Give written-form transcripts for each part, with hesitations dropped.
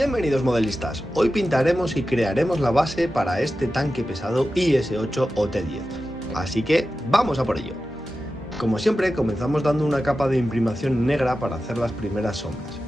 Bienvenidos modelistas, hoy pintaremos y crearemos la base para este tanque pesado IS-8 o T-10, así que vamos a por ello. Como siempre comenzamos dando una capa de imprimación negra para hacer las primeras sombras.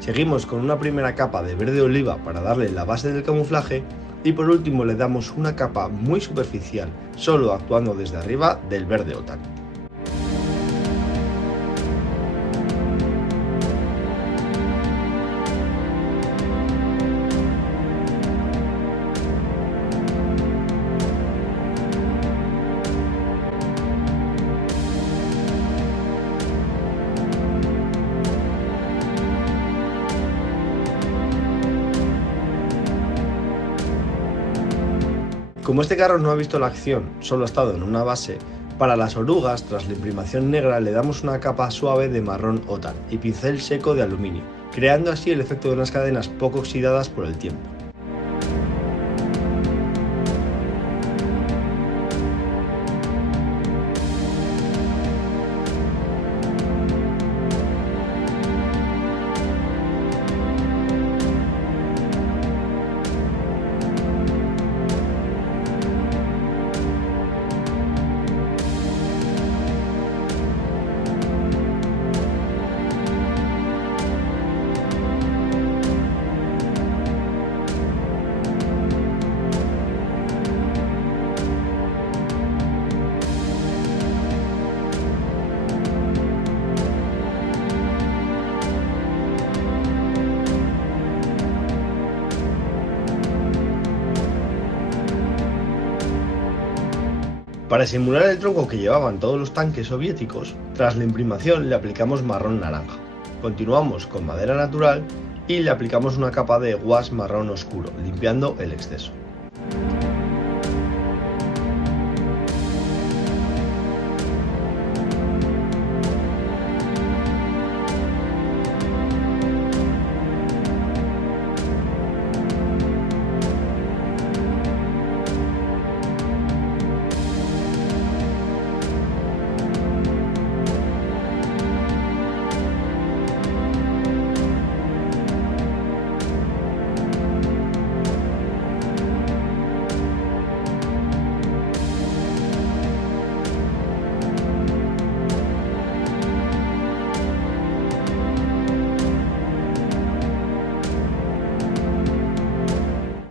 Seguimos con una primera capa de verde oliva para darle la base del camuflaje y por último le damos una capa muy superficial, solo actuando desde arriba, del verde OTAN. Como este carro no ha visto la acción, solo ha estado en una base, para las orugas, tras la imprimación negra le damos una capa suave de marrón OTAN y pincel seco de aluminio, creando así el efecto de unas cadenas poco oxidadas por el tiempo. Para simular el tronco que llevaban todos los tanques soviéticos, tras la imprimación le aplicamos marrón naranja. Continuamos con madera natural y le aplicamos una capa de gouache marrón oscuro, limpiando el exceso.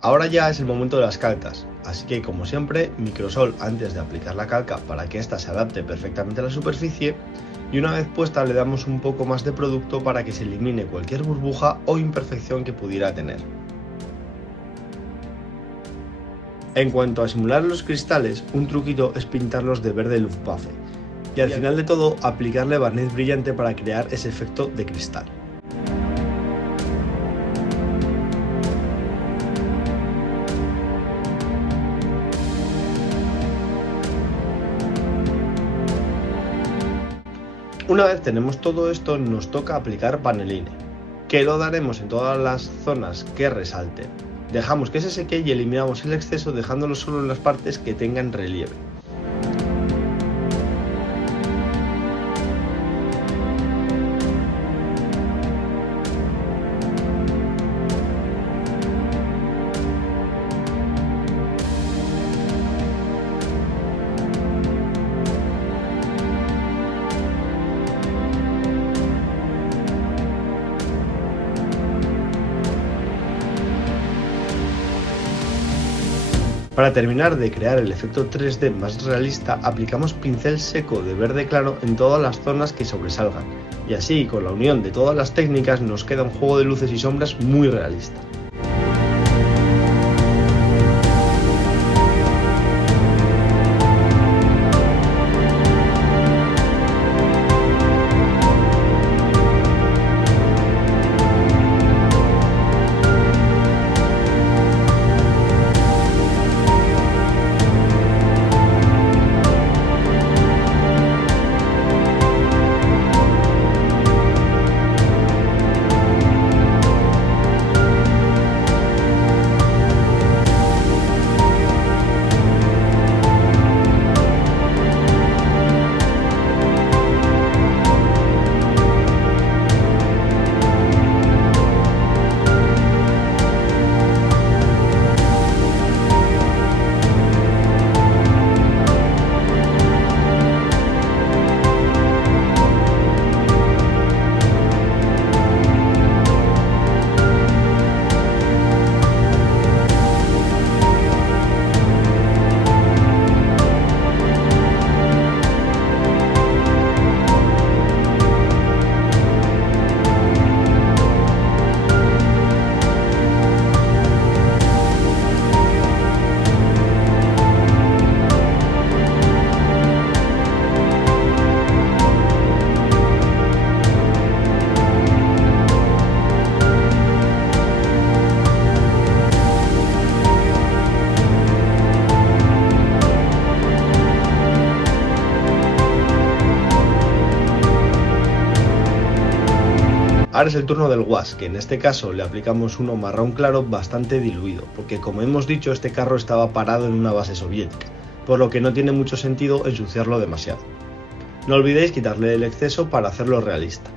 Ahora ya es el momento de las calcas, así que como siempre, microsol antes de aplicar la calca para que ésta se adapte perfectamente a la superficie, y una vez puesta le damos un poco más de producto para que se elimine cualquier burbuja o imperfección que pudiera tener. En cuanto a simular los cristales, un truquito es pintarlos de verde Luftwaffe, y al final de todo aplicarle barniz brillante para crear ese efecto de cristal. Una vez tenemos todo esto, nos toca aplicar paneline, que lo daremos en todas las zonas que resalten. Dejamos que se seque y eliminamos el exceso dejándolo solo en las partes que tengan relieve. Para terminar de crear el efecto 3D más realista, aplicamos pincel seco de verde claro en todas las zonas que sobresalgan, y así, con la unión de todas las técnicas, nos queda un juego de luces y sombras muy realista. Ahora es el turno del wash, que en este caso le aplicamos uno marrón claro bastante diluido, porque como hemos dicho este carro estaba parado en una base soviética, por lo que no tiene mucho sentido ensuciarlo demasiado. No olvidéis quitarle el exceso para hacerlo realista.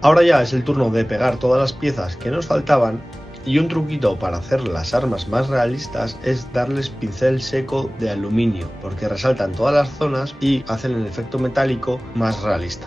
Ahora ya es el turno de pegar todas las piezas que nos faltaban, y un truquito para hacer las armas más realistas es darles pincel seco de aluminio, porque resaltan todas las zonas y hacen el efecto metálico más realista.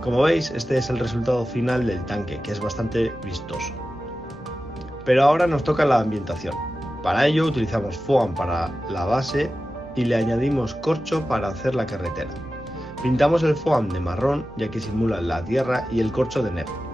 Como veis, este es el resultado final del tanque, que es bastante vistoso. Pero ahora nos toca la ambientación. Para ello utilizamos foam para la base y le añadimos corcho para hacer la carretera. Pintamos el foam de marrón, ya que simula la tierra, y el corcho de negro.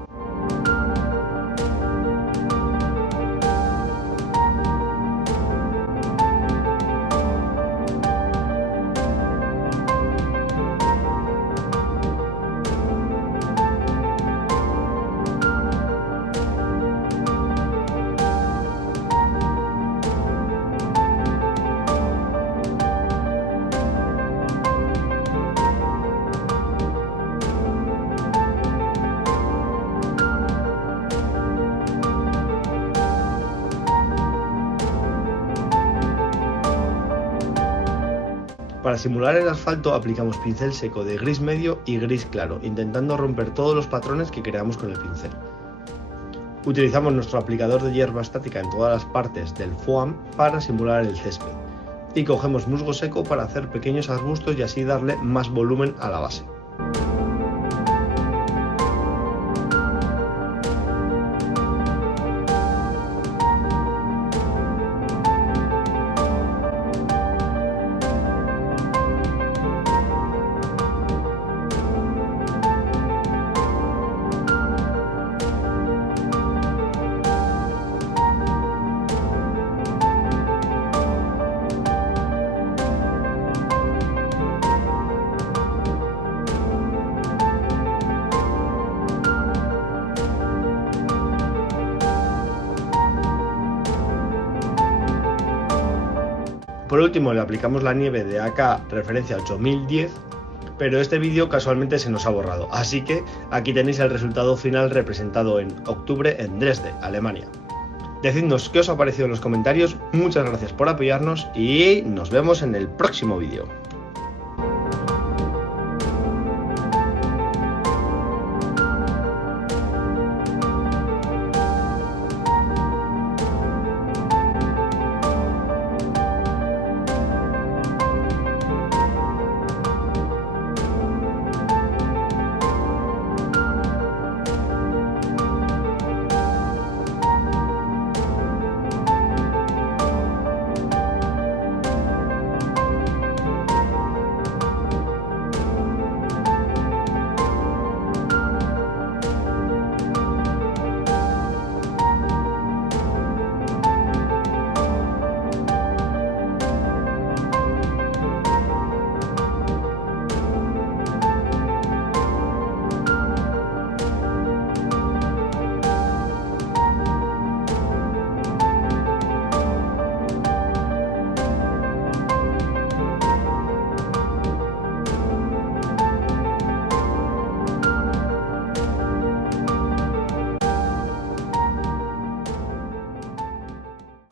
Para simular el asfalto aplicamos pincel seco de gris medio y gris claro, intentando romper todos los patrones que creamos con el pincel. Utilizamos nuestro aplicador de hierba estática en todas las partes del foam para simular el césped, y cogemos musgo seco para hacer pequeños arbustos y así darle más volumen a la base. Por último le aplicamos la nieve de AK referencia 8010, pero este vídeo casualmente se nos ha borrado, así que aquí tenéis el resultado final representado en octubre en Dresde, Alemania. Decidnos qué os ha parecido en los comentarios, muchas gracias por apoyarnos y nos vemos en el próximo vídeo.